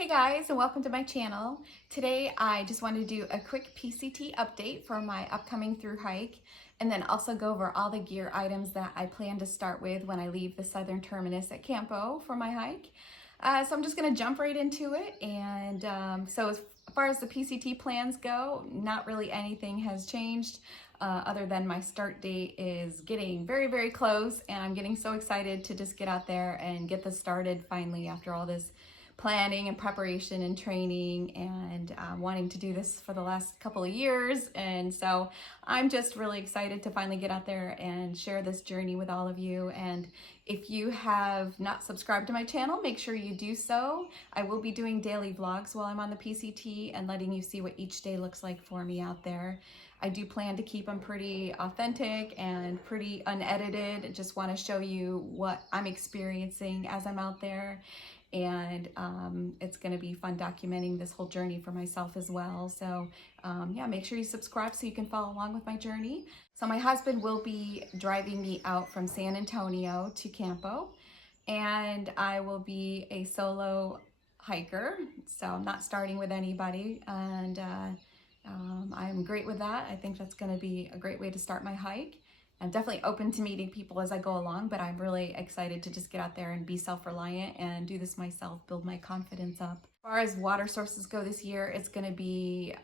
Hey guys, and welcome to my channel. Today I just wanted to do a quick PCT update for my upcoming through hike, and then also go over all the gear items that I plan to start with when I leave the southern terminus at Campo for my hike. So I'm just going to jump right into it. And so as far as the PCT plans go, not really anything has changed other than my start date is getting very, very close, and I'm getting so excited to just get out there and get this started finally after all this planning and preparation and training and wanting to do this for the last couple of years. And so I'm just really excited to finally get out there and share this journey with all of you. And if you have not subscribed to my channel, make sure you do so. I will be doing daily vlogs while I'm on the PCT and letting you see what each day looks like for me out there. I do plan to keep them pretty authentic and pretty unedited. I just want to show you what I'm experiencing as I'm out there. And it's going to be fun documenting this whole journey for myself as well. So yeah, make sure you subscribe so you can follow along with my journey. So my husband will be driving me out from San Antonio to Campo, and I will be a solo hiker. So I'm not starting with anybody, and I'm great with that. I think that's going to be a great way to start my hike. I'm definitely open to meeting people as I go along, but I'm really excited to just get out there and be self-reliant and do this myself, build my confidence up. As far as water sources go this year, it's going to be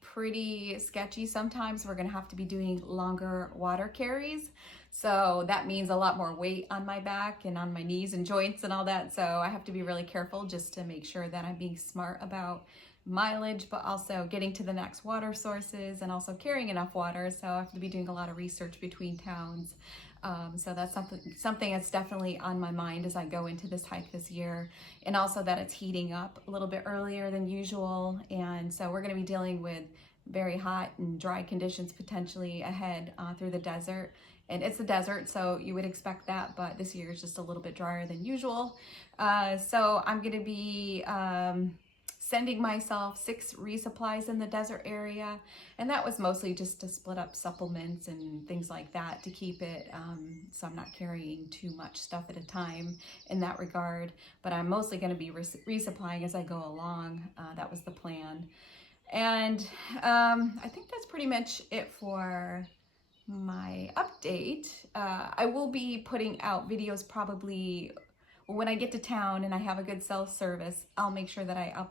pretty sketchy sometimes. We're going to have to be doing longer water carries. So that means a lot more weight on my back and on my knees and joints and all that. So I have to be really careful just to make sure that I'm being smart about mileage, but also getting to the next water sources and also carrying enough water. So I have to be doing a lot of research between towns. So that's something that's definitely on my mind as I go into this hike this year, and also that it's heating up a little bit earlier than usual. And so we're going to be dealing with very hot and dry conditions potentially ahead through the desert. And it's a desert, so you would expect that, but this year is just a little bit drier than usual. So I'm going to be sending myself 6 resupplies in the desert area, and that was mostly just to split up supplements and things like that to keep it so I'm not carrying too much stuff at a time in that regard. But I'm mostly going to be resupplying as I go along. That was the plan. And I think that's pretty much it for my update. I will be putting out videos probably when I get to town and I have a good cell service. I'll make sure that I upload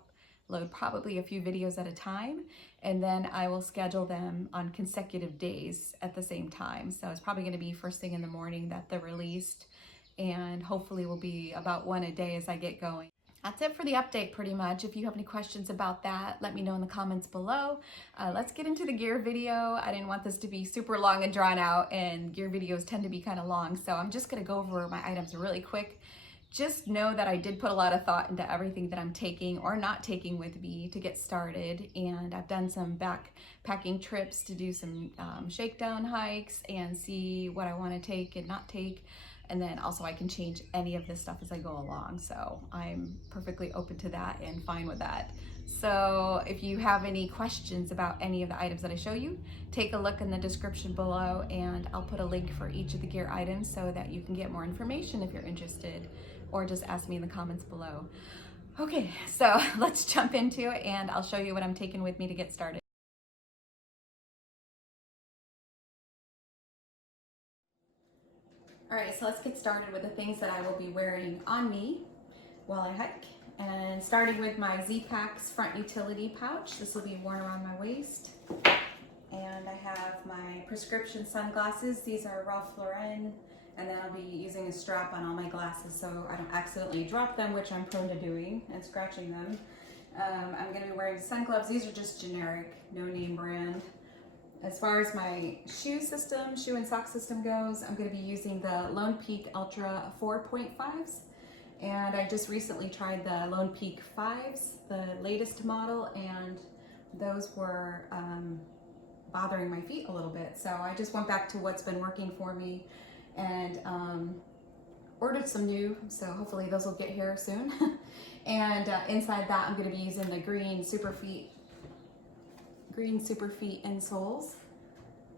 probably a few videos at a time, and then I will schedule them on consecutive days at the same time. So it's probably going to be first thing in the morning that they're released, and hopefully will be about one a day as I get going. That's it for the update pretty much. If you have any questions about that, let me know in the comments below. Let's get into the gear video. I didn't want this to be super long and drawn out, and gear videos tend to be kind of long, so I'm just going to go over my items really quick. Just know that I did put a lot of thought into everything that I'm taking or not taking with me to get started, and I've done some backpacking trips to do some shakedown hikes and see what I want to take and not take, and then also I can change any of this stuff as I go along, so I'm perfectly open to that and fine with that. So if you have any questions about any of the items that I show you, take a look in the description below, and I'll put a link for each of the gear items so that you can get more information if you're interested, or just ask me in the comments below. Okay, so let's jump into it, and I'll show you what I'm taking with me to get started. All right, so let's get started with the things that I will be wearing on me while I hike. And starting with my Z-Packs front utility pouch. This will be worn around my waist. And I have my prescription sunglasses. These are Ralph Lauren. And then I'll be using a strap on all my glasses so I don't accidentally drop them, which I'm prone to doing, and scratching them. I'm going to be wearing sun gloves. These are just generic, no name brand. As far as my shoe and sock system goes, I'm going to be using the Lone Peak Ultra 4.5s. And I just recently tried the Lone Peak 5s, the latest model, and those were bothering my feet a little bit. So I just went back to what's been working for me and ordered some new, so hopefully those will get here soon. And inside that, I'm going to be using the green Superfeet insoles.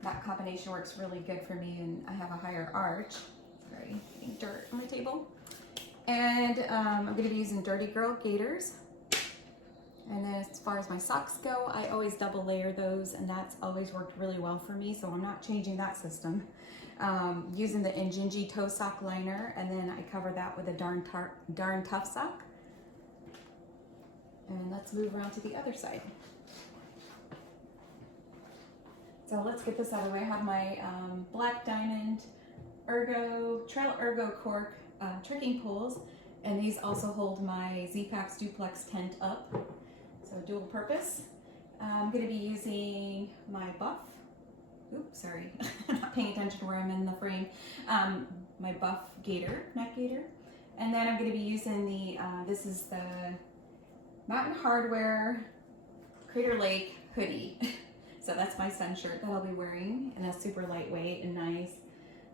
That combination works really good for me, and I have a higher arch. Sorry, dirt on my table. And I'm going to be using Dirty Girl gaiters. And then as far as my socks go, I always double layer those, and that's always worked really well for me, so I'm not changing that system. Using the Injinji toe sock liner, and then I cover that with a darn tough sock. And let's move around to the other side. So let's get this out of the way. I have my Black Diamond Trail Ergo Cork trekking poles, and these also hold my Z-Packs Duplex tent up, so dual purpose. I'm going to be using my Buff. Oops, sorry, I'm not paying attention to where I'm in the frame. My Buff gator, neck gator. And then I'm going to be using the, this is the Mountain Hardwear Crater Lake hoodie. So that's my sun shirt that I'll be wearing, and that's super lightweight and nice.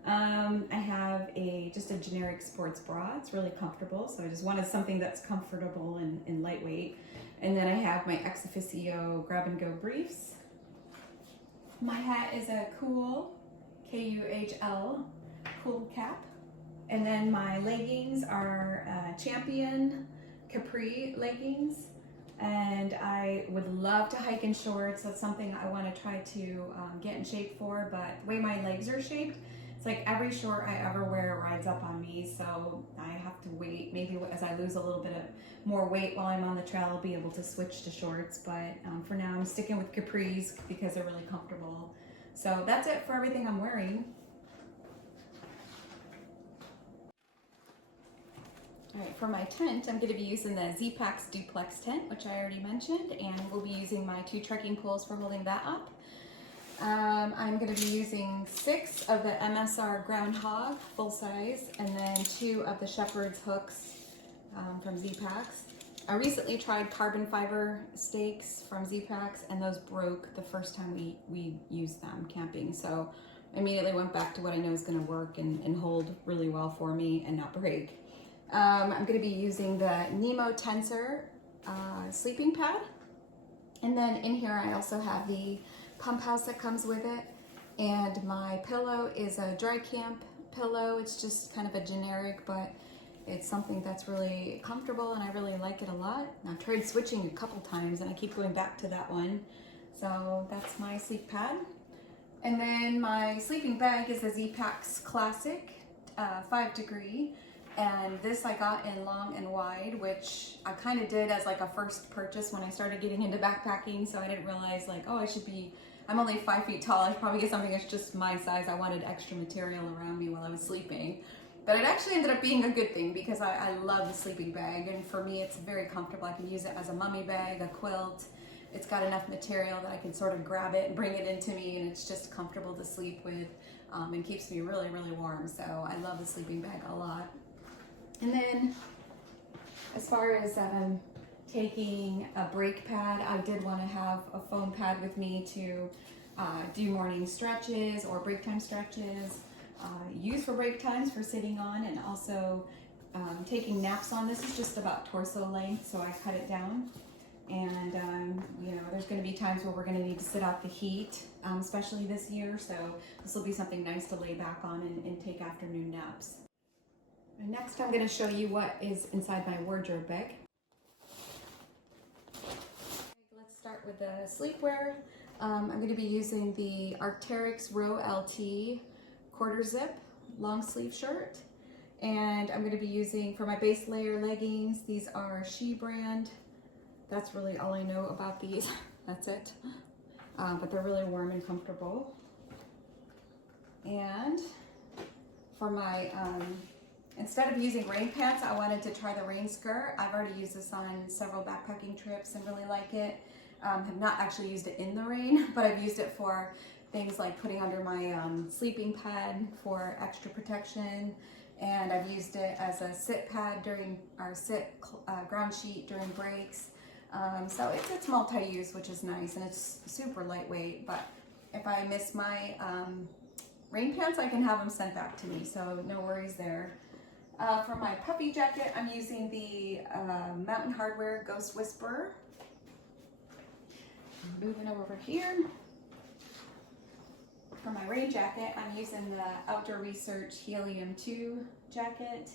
I have just a generic sports bra. It's really comfortable, so I just wanted something that's comfortable and lightweight. And then I have my Ex Officio grab and go briefs. My hat is a Cool, K-U-H-L, cool cap. And then my leggings are Champion Capri leggings. And I would love to hike in shorts. That's something I want to try to get in shape for, but the way my legs are shaped, it's like every short I ever wear rides up on me, so I have to wait. Maybe as I lose a little bit of more weight while I'm on the trail, I'll be able to switch to shorts, but for now I'm sticking with capris because they're really comfortable. So that's it for everything I'm wearing. All right, for my tent, I'm going to be using the Z-Packs Duplex tent, which I already mentioned, and we'll be using my 2 trekking poles for holding that up. I'm going to be using 6 of the MSR Groundhog full size, and then 2 of the Shepherd's hooks from Z-Packs. I recently tried carbon fiber stakes from Z-Packs, and those broke the first time we used them camping, so I immediately went back to what I know is going to work and hold really well for me and not break. I'm going to be using the Nemo Tensor sleeping pad, and then in here I also have the pump house that comes with it, and my pillow is a dry camp pillow. It's just kind of a generic, but it's something that's really comfortable and I really like it a lot. I've tried switching a couple times and I keep going back to that one. So that's my sleep pad. And then my sleeping bag is a Z-Packs Classic 5 degree. And this I got in long and wide, which I kind of did as like a first purchase when I started getting into backpacking. So I didn't realize like, oh, I'm only 5 feet tall. I should probably get something that's just my size. I wanted extra material around me while I was sleeping. But it actually ended up being a good thing because I love the sleeping bag. And for me, it's very comfortable. I can use it as a mummy bag, a quilt. It's got enough material that I can sort of grab it and bring it into me, and it's just comfortable to sleep with and keeps me really, really warm. So I love the sleeping bag a lot. And then as far as taking a break pad, I did want to have a foam pad with me to do morning stretches or break time stretches, use for break times for sitting on, and also taking naps on. This is just about torso length, so I cut it down. And you know, there's going to be times where we're going to need to sit out the heat, especially this year, so this will be something nice to lay back on and take afternoon naps. And next I'm going to show you what is inside my wardrobe bag. Let's start with the sleepwear. I'm going to be using the Arc'teryx Row LT quarter zip long sleeve shirt. And I'm going to be using, for my base layer leggings, these are She brand. That's really all I know about these. That's it. But they're really warm and comfortable. And for my, instead of using rain pants, I wanted to try the rain skirt. I've already used this on several backpacking trips and really like it. Have not actually used it in the rain, but I've used it for things like putting under my sleeping pad for extra protection. And I've used it as a sit pad during, or sit ground sheet during breaks. So it's multi-use, which is nice, and it's super lightweight, but if I miss my rain pants, I can have them sent back to me, so no worries there. For my puffy jacket, I'm using the Mountain Hardwear Ghost Whisperer. Moving over here. For my rain jacket, I'm using the Outdoor Research Helium 2 jacket.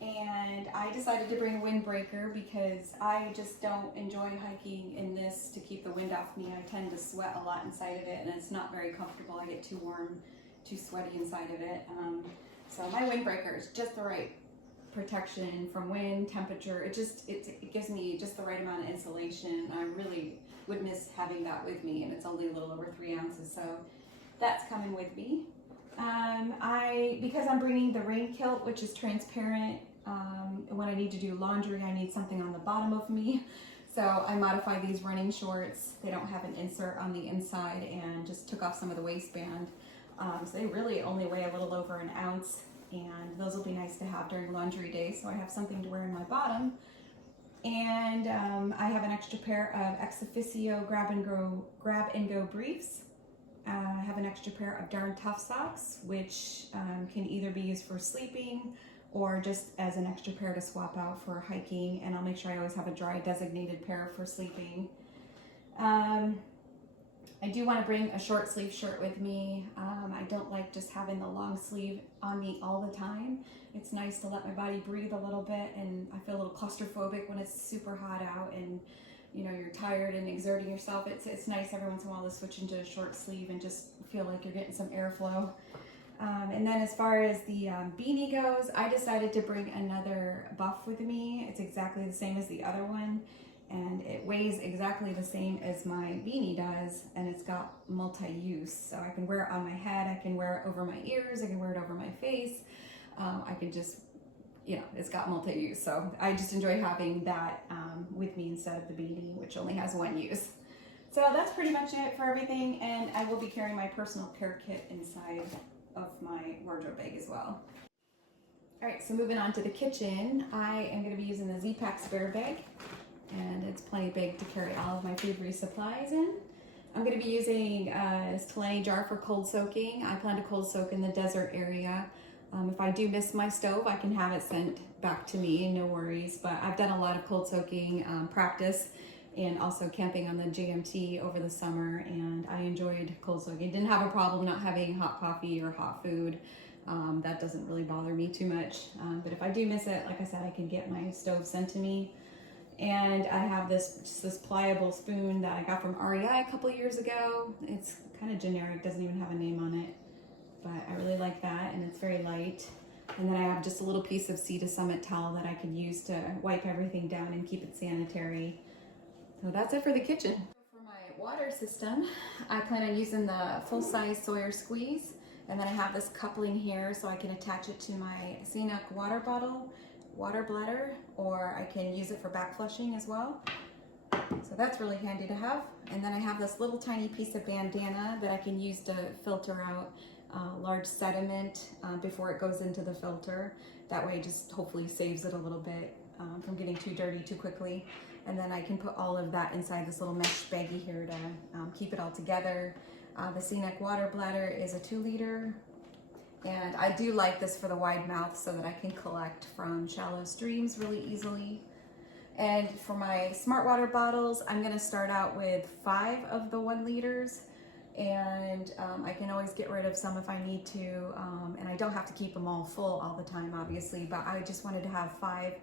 And I decided to bring a windbreaker because I just don't enjoy hiking in this to keep the wind off me. I tend to sweat a lot inside of it and it's not very comfortable. I get too warm, too sweaty inside of it. So my windbreaker is just the right protection from wind, temperature. It gives me just the right amount of insulation. I really would miss having that with me, and it's only a little over 3 ounces, so that's coming with me. Because I'm bringing the rain kilt, which is transparent, when I need to do laundry, I need something on the bottom of me. So I modified these running shorts. They don't have an insert on the inside, and just took off some of the waistband. So they really only weigh a little over an ounce, and those will be nice to have during laundry day, so I have something to wear in my bottom. And I have an extra pair of ex officio grab and go briefs. I have an extra pair of Darn Tough socks, which can either be used for sleeping or just as an extra pair to swap out for hiking. And I'll make sure I always have a dry designated pair for sleeping. I do want to bring a short sleeve shirt with me. I don't like just having the long sleeve on me all the time. It's nice to let my body breathe a little bit, and I feel a little claustrophobic when it's super hot out and you're tired and exerting yourself. It's nice every once in a while to switch into a short sleeve and just feel like you're getting some airflow. And then as far as the beanie goes, I decided to bring another buff with me. It's exactly the same as the other one, and it weighs exactly the same as my beanie does, and it's got multi-use. So I can wear it on my head, I can wear it over my ears, I can wear it over my face. I can just, it's got multi-use. So I just enjoy having that with me instead of the beanie, which only has one use. So that's pretty much it for everything, and I will be carrying my personal care kit inside of my wardrobe bag as well. All right, so moving on to the kitchen, I am going to be using the Z-Pack spare bag, and it's plenty big to carry all of my food resupplies in. I'm going to be using this Miscellaneous jar for cold soaking. I plan to cold soak in the desert area. If I do miss my stove, I can have it sent back to me, no worries. But I've done a lot of cold soaking practice and also camping on the JMT over the summer, and I enjoyed cold soaking. Didn't have a problem not having hot coffee or hot food. That doesn't really bother me too much. But if I do miss it, like I said, I can get my stove sent to me. And I have this pliable spoon that I got from REI a couple years ago. It's kind of generic, doesn't even have a name on it, but I really like that, and it's very light. And then I have just a little piece of Sea to Summit towel that I could use to wipe everything down and keep it sanitary. So that's it for the kitchen. For my water system, I plan on using the full-size Sawyer squeeze, and then I have this coupling here so I can attach it to my Scenic water bottle, water bladder, or I can use it for back flushing as well. So that's really handy to have. And then I have this little tiny piece of bandana that I can use to filter out large sediment before it goes into the filter. That way it just hopefully saves it a little bit from getting too dirty too quickly. And then I can put all of that inside this little mesh baggie here to keep it all together. The Scenic water bladder is a 2 liter. And I do like this for the wide mouth so that I can collect from shallow streams really easily. And for my smart water bottles, I'm going to start out with 5 of the 1 liters. And I can always get rid of some if I need to. And I don't have to keep them all full all the time, obviously. But I just wanted to have 5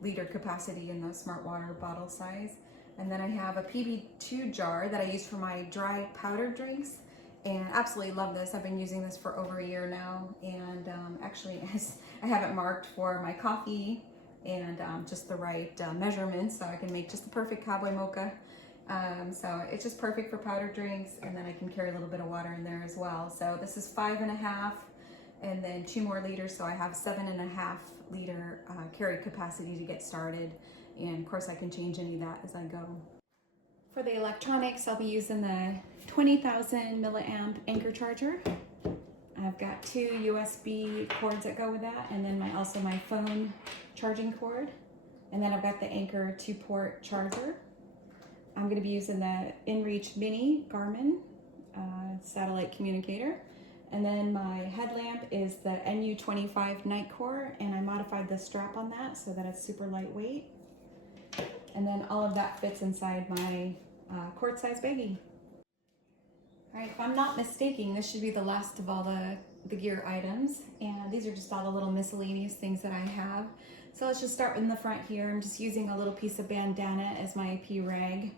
liter capacity in the smart water bottle size. And then I have a PB2 jar that I use for my dry powder drinks. And absolutely love this. I've been using this for over a year now, and actually I have it marked for my coffee and just the right measurements, so I can make just the perfect cowboy mocha. So it's just perfect for powder drinks, and then I can carry a little bit of water in there as well. So this is 5.5, and then 2 more liters, so I have 7.5 liter carry capacity to get started. And of course I can change any of that as I go. For the electronics, I'll be using the 20,000 milliamp Anker charger. I've got 2 USB cords that go with that, and then also my phone charging cord. And then I've got the Anker 2-port charger. I'm going to be using the InReach Mini Garmin satellite communicator. And then my headlamp is the NU25 Nightcore, and I modified the strap on that so that it's super lightweight. And then all of that fits inside my quart-size baggie. All right, if I'm not mistaken, this should be the last of all the gear items. And these are are just all the little miscellaneous things that I have. So let's just start in the front here. I'm just using a little piece of bandana as my pee rag,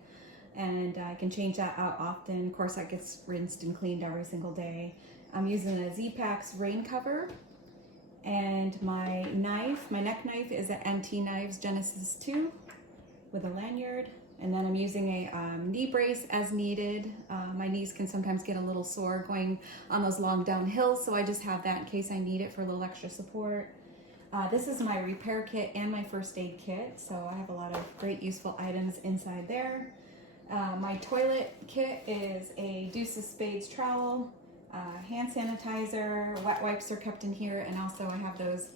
and I can change that out often. Of course, that gets rinsed and cleaned every single day. I'm using a Z-Packs rain cover, and my knife, my neck knife is an NT Knives Genesis 2 with a lanyard. And then I'm using a knee brace as needed. My knees can sometimes get a little sore going on those long downhills, so I just have that in case I need it for a little extra support. This is my repair kit and my first aid kit, so I have a lot of great useful items inside there. My toilet kit is a Deuce of Spades trowel, hand sanitizer, wet wipes are kept in here, and also I have those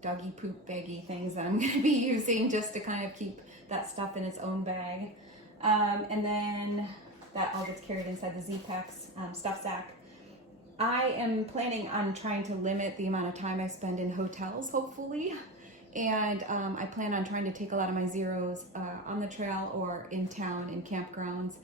doggy poop baggy things that I'm going to be using just to kind of keep that stuff in its own bag. And then that all gets carried inside the Z-Packs stuff sack. I am planning on trying to limit the amount of time I spend in hotels, hopefully. And I plan on trying to take a lot of my zeros on the trail or in town in campgrounds.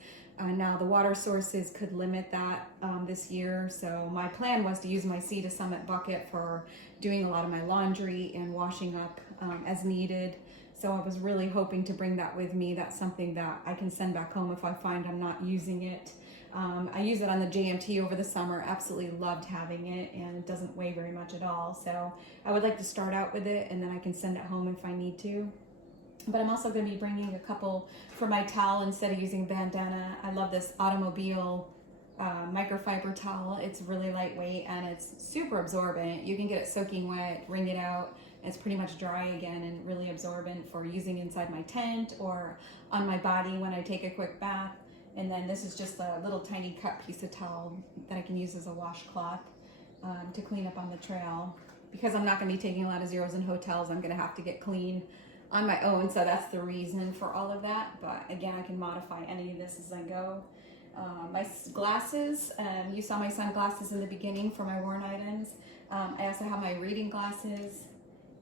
Now the water sources could limit that this year, so my plan was to use my Sea to Summit bucket for doing a lot of my laundry and washing up as needed. So I was really hoping to bring that with me. That's something that I can send back home if I find I'm not using it. I use it on the JMT over the summer, absolutely loved having it, and it doesn't weigh very much at all. So I would like to start out with it, and then I can send it home if I need to. But I'm also going to be bringing a couple for my towel instead of using bandana. I love this automobile microfiber towel. It's really lightweight and it's super absorbent. You can get it soaking wet, wring it out, and it's pretty much dry again and really absorbent for using inside my tent or on my body when I take a quick bath. And then this is just a little tiny cut piece of towel that I can use as a washcloth to clean up on the trail. Because I'm not going to be taking a lot of zeros in hotels, I'm going to have to get clean on my own, so that's the reason for all of that. But again, I can modify any of this as I go. My glasses, you saw my sunglasses in the beginning for my worn items. I also have my reading glasses,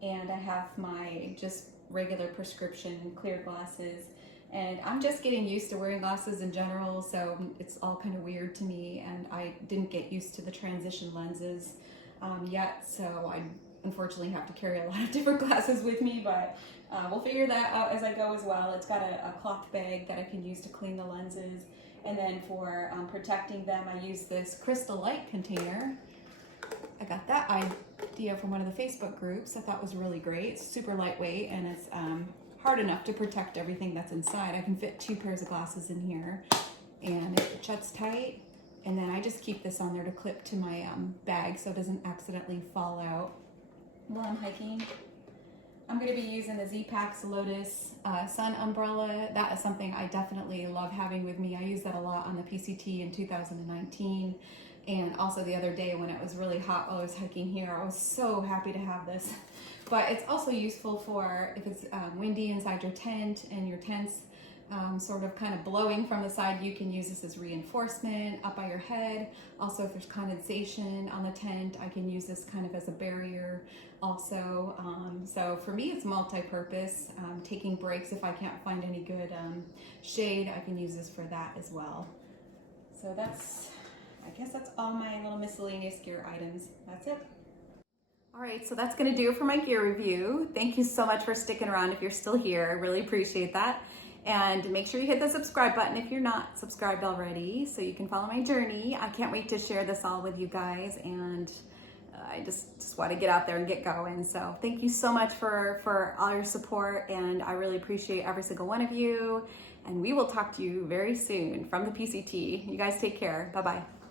and I have my just regular prescription clear glasses. And I'm just getting used to wearing glasses in general, so it's all kind of weird to me, and I didn't get used to the transition lenses yet, so I unfortunately have to carry a lot of different glasses with me, but we'll figure that out as I go as well. It's got a cloth bag that I can use to clean the lenses, and then for protecting them, I use this crystal light container. I got that idea from one of the Facebook groups. I thought was really great. It's super lightweight, and it's hard enough to protect everything that's inside. I can fit 2 pairs of glasses in here, and it shuts tight. And then I just keep this on there to clip to my bag so it doesn't accidentally fall out while I'm hiking. I'm going to be using the Z-Packs Lotus Sun Umbrella. That is something I definitely love having with me. I used that a lot on the PCT in 2019. And also the other day when it was really hot while I was hiking here, I was so happy to have this. But it's also useful for if it's windy inside your tent and your tent's sort of kind of blowing from the side, you can use this as reinforcement up by your head. Also, if there's condensation on the tent, I can use this kind of as a barrier also. So for me, it's multi-purpose. Taking breaks if I can't find any good shade, I can use this for that as well. So I guess that's all my little miscellaneous gear items. That's it. All right, so that's gonna do it for my gear review. Thank you so much for sticking around if you're still here. I really appreciate that. And make sure you hit the subscribe button if you're not subscribed already so you can follow my journey. I can't wait to share this all with you guys, and I just want to get out there and get going. So thank you so much for all your support, and I really appreciate every single one of you. And we will talk to you very soon from the PCT. You guys take care. Bye-bye.